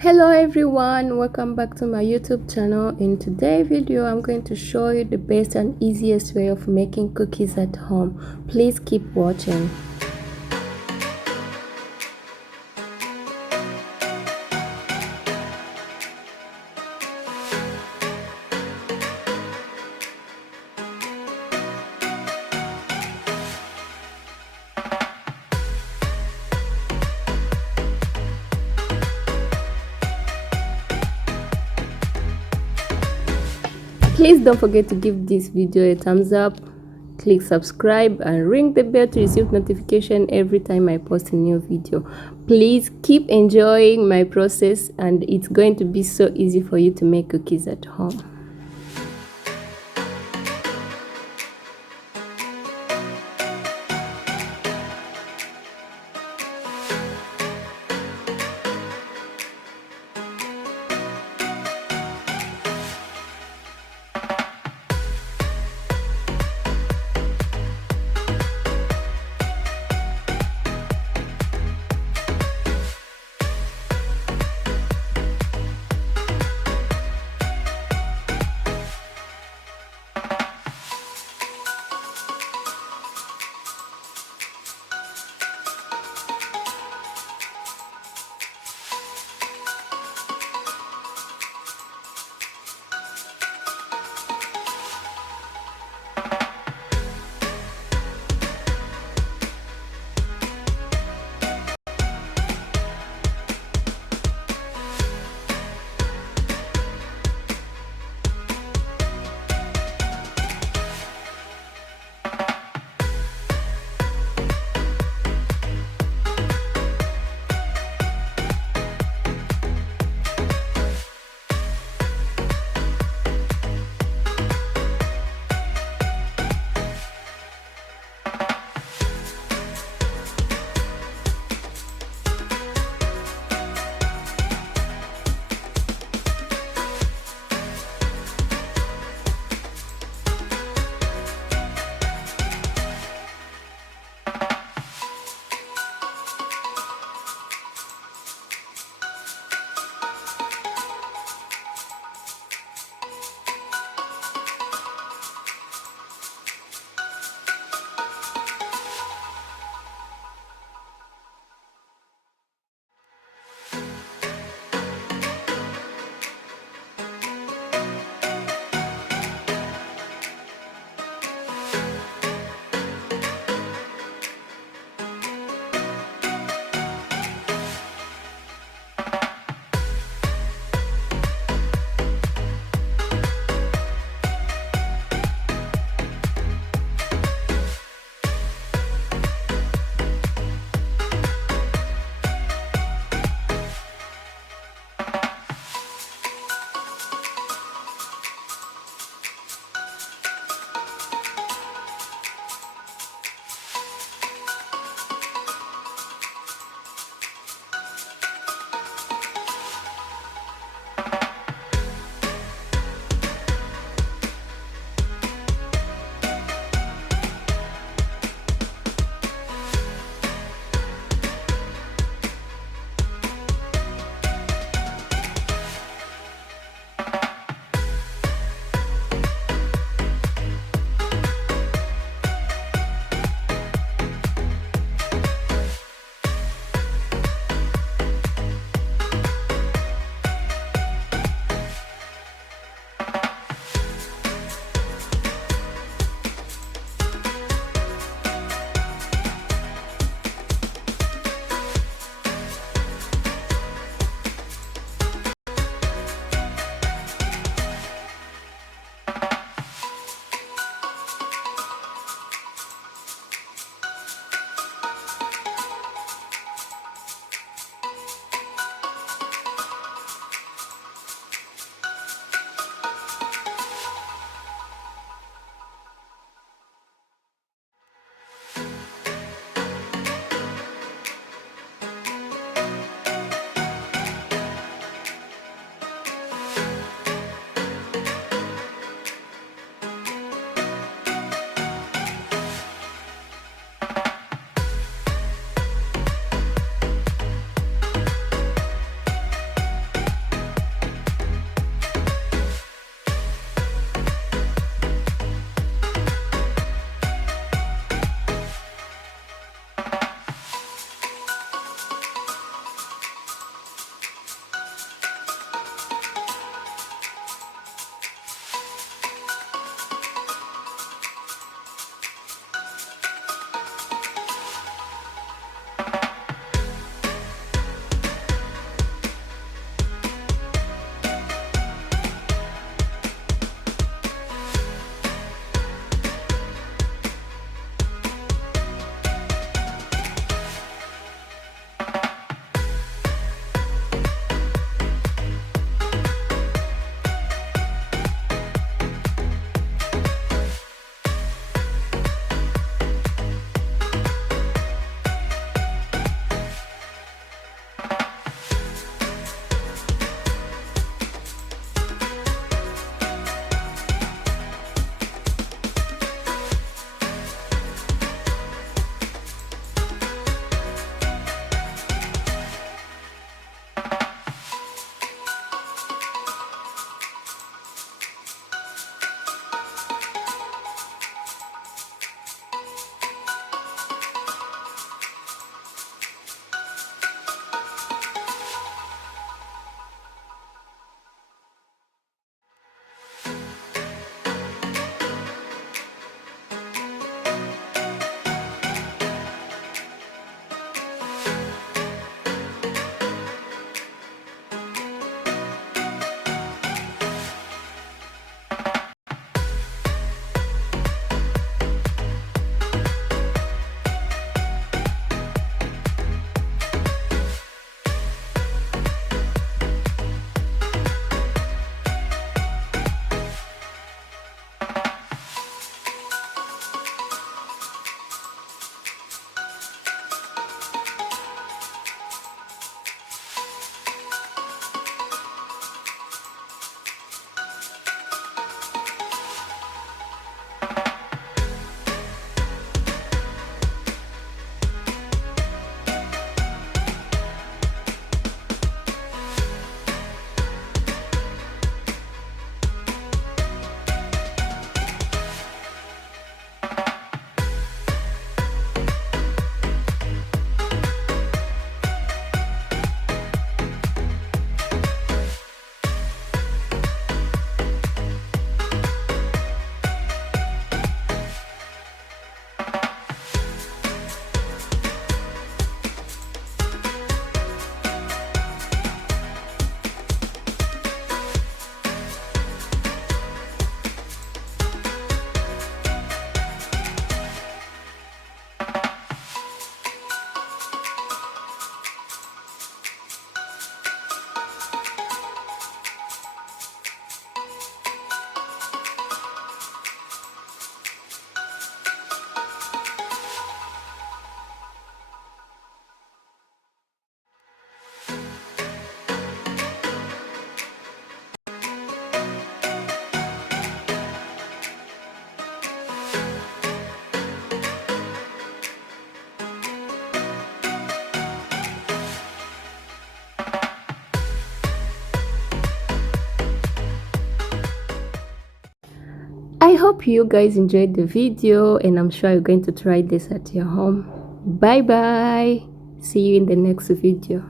Hello everyone, welcome back to my YouTube channel. In today's video I'm going to show you the best and easiest way of making cookies at home. Please keep watching. Please don't forget to give this video a thumbs up, click subscribe and ring the bell to receive notification every time I post a new video. Please keep enjoying my process and it's going to be so easy for you to make cookies at home. hope you guys enjoyed the video, and I'm sure you're going to try this at your home. Bye bye, see you in the next video.